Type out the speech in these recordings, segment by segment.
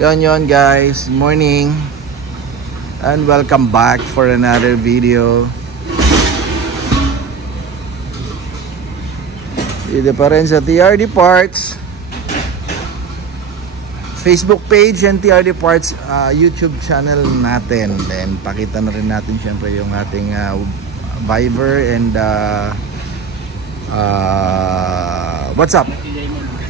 Yon guys, morning and welcome back for another video. Dito pa rin sa TRD Parts Facebook page and TRD Parts YouTube channel natin. Then pakita na rin natin syempre yung ating Viber and WhatsApp.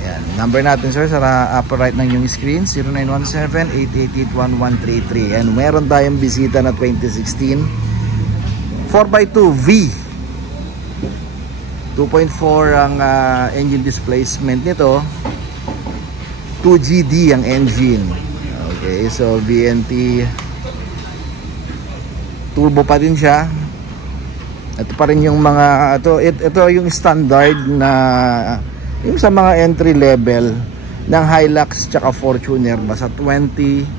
Ayan, number natin sir sa upper right ng yung screen, 0917-888-1133. And meron tayong bisita na 2016 4x2V 2.4 ang engine displacement nito, 2GD ang engine. Okay, so VNT turbo pa din siya. Ito pa rin yung mga ito yung standard na yung sa mga entry level ng Hilux tsaka Fortuner basta 2016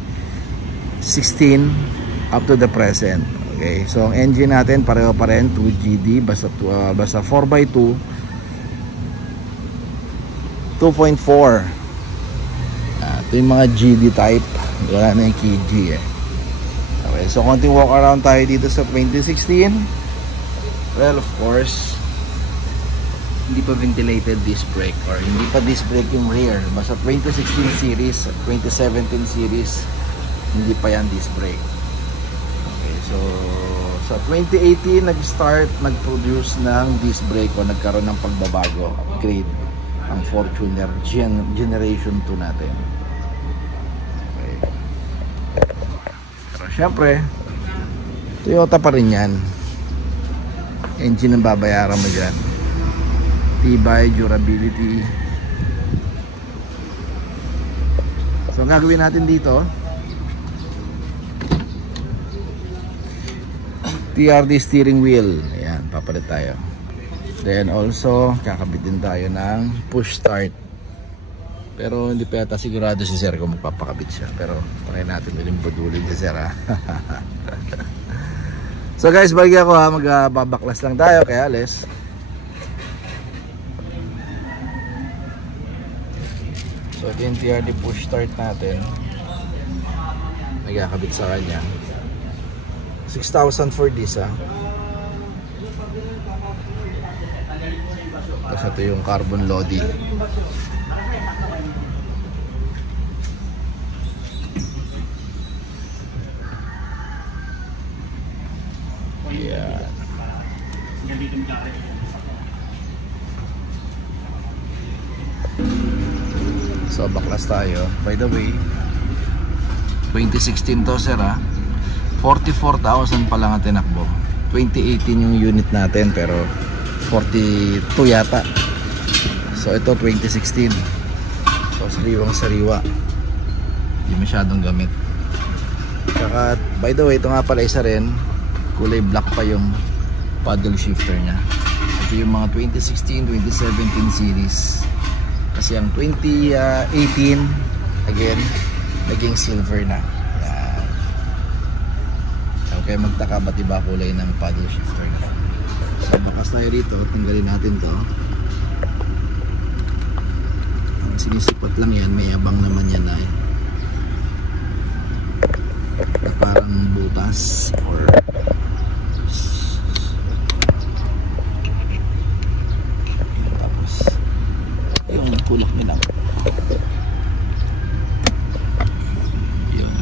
up to the present. Okay, so ang engine natin pareho pa rin 2GD basta 4x2 2.4. Ito yung mga GD type, wala na yung KG eh. Okay, so konting walk around tayo dito sa 2016. Well, of course, hindi pa ventilated disc brake or hindi pa disc brake yung rear. Basta 2016 series at 2017 series, hindi pa yan disc brake. Okay, so sa 2018 nag-produce ng disc brake o nagkaroon ng pagbabago, upgrade ang Fortuner Generation 2 natin. Okay. Pero syempre, Toyota pa rin yan. Engine ang babayaran mo dyan. Tibay, durability. So ang gagawin natin dito, TRD steering wheel. Ayan, papalit tayo. Then also kakabit din tayo ng push start. Pero hindi pa yata sigurado si sir kung magpapakabit siya. Pero try natin din budulin si sir ha. So guys, balik ako ha, magbabaklas lang tayo kaya alis. So ito yung TRD push start natin. Nagkakabit sa kanya. 6,000 for this ha. Tapos ito yung carbon lodi. Yeah. So baklas tayo. By the way, 2016 to sir ha. 44,000 pa lang ang tinakbo. 2018 yung unit natin pero 42 yata. So ito 2016. So sariwang sariwa. Hindi masyadong gamit. Saka by the way, ito nga pala isa rin, kulay black pa yung paddle shifter nya. Ito yung mga 2016, 2017 series. Kasi ang 2018 again naging silver na. Yan. Okay, magtaka ba't iba kulay ng paddle shifter na. So bakas tayo rito, tanggalin natin to. Ang sinisipat lang yan, may abang naman yan na parang butas or tapos yung kulak nila yun,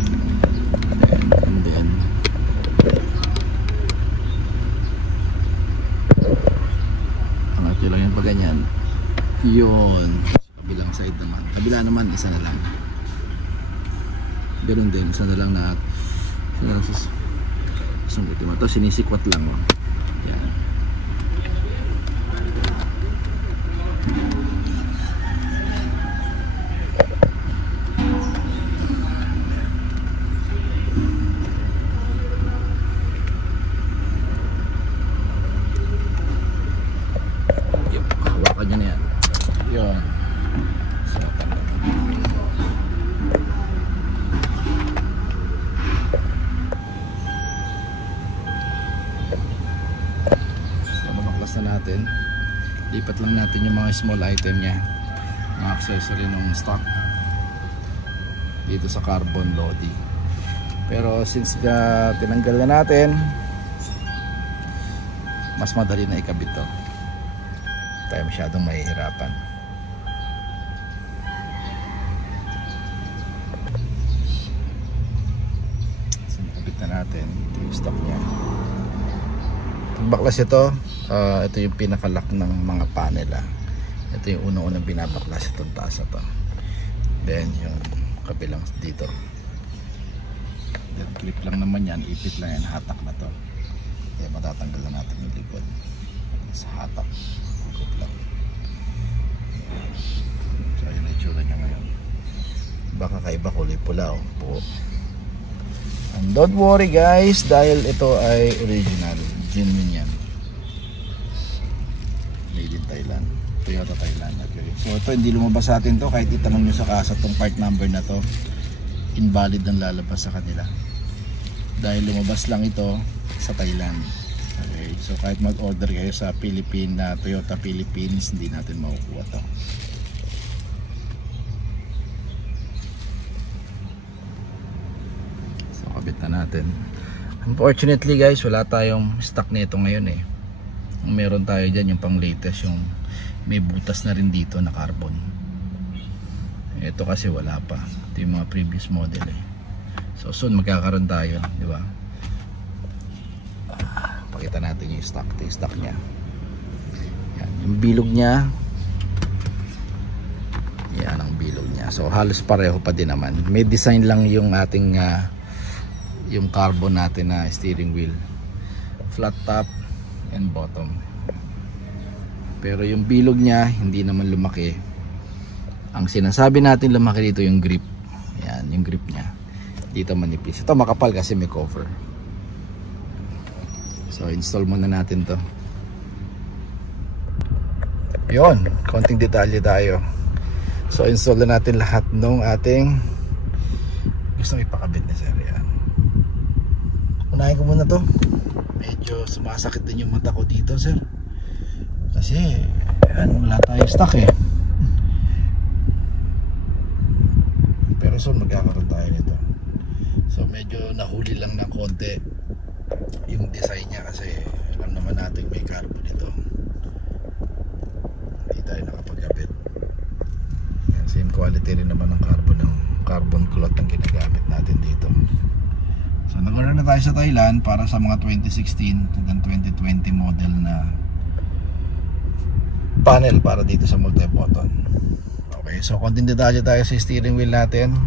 and then angat nyo lang yung pagganyan yun. Kabilang side naman, kabila naman isa na lang, ganoon din, isa na lang na sungkitin mo ito, sinisikwat lang mo. Yan. Yup, hawakan nyo na yan. Yun. Natin, lipat lang natin yung mga small item nya, mga accessory ng stock dito sa carbon Lodi. Pero since tinanggal na natin, mas madali na ikabit to. Tayo masyadong mahihirapan. So nakabit na natin yung stock nya. Itong baklas ito, ito yung pinakalock ng mga panel. Ito yung unang-unang binabaklas itong taas na to. Then yung kabilang dito, then clip lang naman yan, ipit lang yan, hatak na to. Kaya matatanggal na natin yung likod sa hatak, ikot lang. So yun na itsura nya ngayon. Baka kaiba kulay pula po. And don't worry guys, dahil ito ay original, genuine yan, made in Thailand, Toyota Thailand. Okay. So ito hindi lumabas sa atin to, kahit itanong nyo sa kasa tong part number na to, invalid ang lalabas sa kanila dahil lumabas lang ito sa Thailand. Okay. So kahit mag order kayo sa Toyota Philippines, hindi natin makukuha to. So kabit na natin. Unfortunately guys, wala tayong stock nito ngayon eh. Ang meron tayo dyan yung pang latest, yung may butas na rin dito na carbon. Ito kasi wala pa. Ito yung mga previous model eh. So soon magkakaroon tayo, di ba? Pakita natin yung stock. Ito yung stock nya. Yan, yung bilog nya. Yan ang bilog nya. So halos pareho pa din naman. May design lang yung ating yung carbon natin na steering wheel. Flat top and bottom. Pero yung bilog nya hindi naman lumaki. Ang sinasabi natin lumaki dito yung grip. Yan, yung grip nya. Dito manipis. Ito makapal kasi may cover. So install muna natin to. Yun, konting detalye tayo. So install na natin lahat ng ating gusto ipakabit na sir. Yan. Unahin ko muna to. Medyo sumasakit din yung mata ko dito sir, kasi wala tayo stock eh. Pero soon magkakaroon tayo nito. So medyo nahuli lang ng konti yung design nya, kasi alam naman natin may carbon ito. Hindi tayo nakapagkabit. Same quality rin naman ng carbon cloth ang ginagamit natin dito. So nag-order na tayo sa Thailand para sa mga 2016 hanggang 2020 model na panel para dito sa multi-button. Okay, so konting detalye tayo sa steering wheel natin.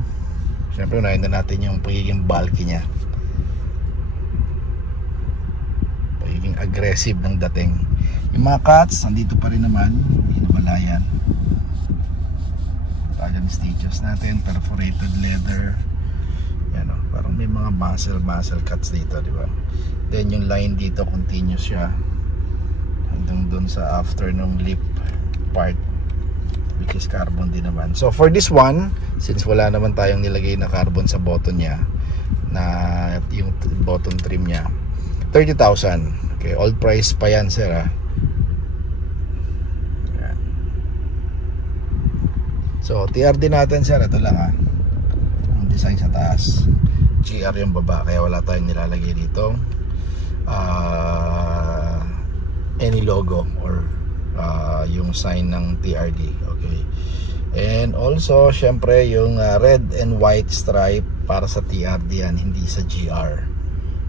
Siyempre unahin na natin yung pagiging bulky nya, pagiging aggressive ng dating. Yung mga cuts nandito pa rin naman, hindi nawalayan. Italian stitches natin, perforated leather. Yan o, parang may mga muscle cuts dito, di ba? Then yung line dito continuous siya hanggang dun sa after nung lip part, which is carbon din naman. So for this one, since wala naman tayong nilagay na carbon sa button nya, na yung button trim nya, 30,000. Okay, old price pa yan sir ha. Yan. So TRD natin sir, ito lang ha, ang design sa taas, GR yung baba, kaya wala tayong nilalagay dito any logo or yung sign ng TRD. Okay, and also syempre yung red and white stripe para sa TRD yan, hindi sa GR.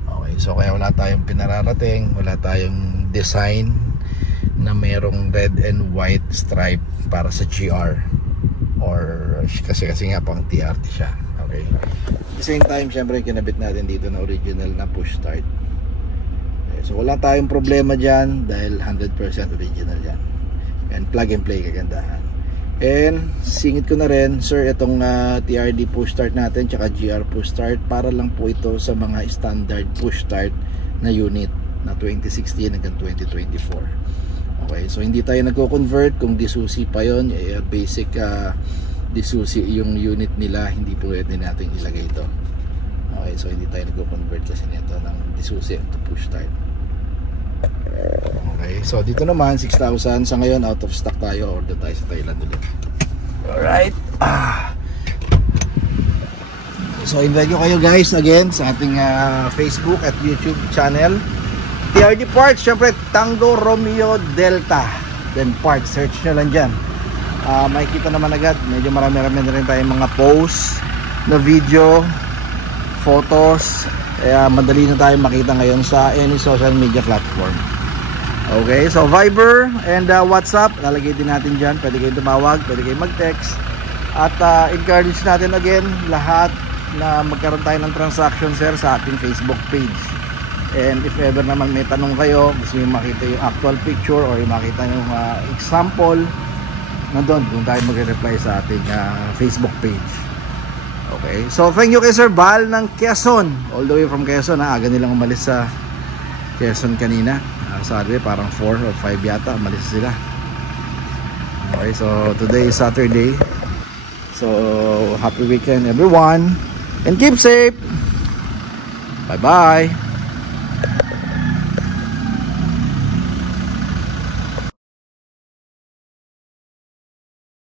Okay, so kaya wala tayong pinararating, wala tayong design na merong red and white stripe para sa GR, or kasi nga pang TRD siya. Okay, at the same time syempre kinabit natin dito na original na push start. Okay, so wala tayong problema dyan dahil 100% original yan, and plug and play kagandahan. And singit ko na rin sir, itong TRD push start natin tsaka GR push start, para lang po ito sa mga standard push start na unit na 2016 hanggang 2024. Okay, so hindi tayo nagko-convert kung disusi pa yon, basic disusi yung unit nila, hindi po pwede natin ilagay ito. Okay, so hindi tayo nagko-convert kasi nito ng disusi to push start. Okay, so dito naman 6,000 sa ngayon, out of stock tayo, order tayo sa Thailand ulit. Alright, So invite ko kayo guys again sa ating Facebook at YouTube channel. TRD Parts, syempre Tango Romeo Delta then Parts, search nyo lang dyan. Makikita naman agad, medyo marami-rami na rin tayong mga posts na video, photos, kaya madali na tayo makita ngayon sa any social media platform. Okay, so Viber and WhatsApp, lalagay din natin dyan, pwede kayong tumawag, pwede kayong mag-text. At encourage natin again lahat na magkaroon tayo ng transaction sir sa ating Facebook page. And if ever naman may tanong kayo, gusto nyo makita yung actual picture or yung makita yung example, nandun tayo magre-reply sa ating Facebook page. Okay, so thank you kay Sir Bal ng Quezon, all the way from Quezon. Aga nilang umalis sa Quezon kanina. Sabi parang 4 or 5 yata umalis sila. Okay, so today is Saturday. So happy weekend everyone and keep safe. Bye bye.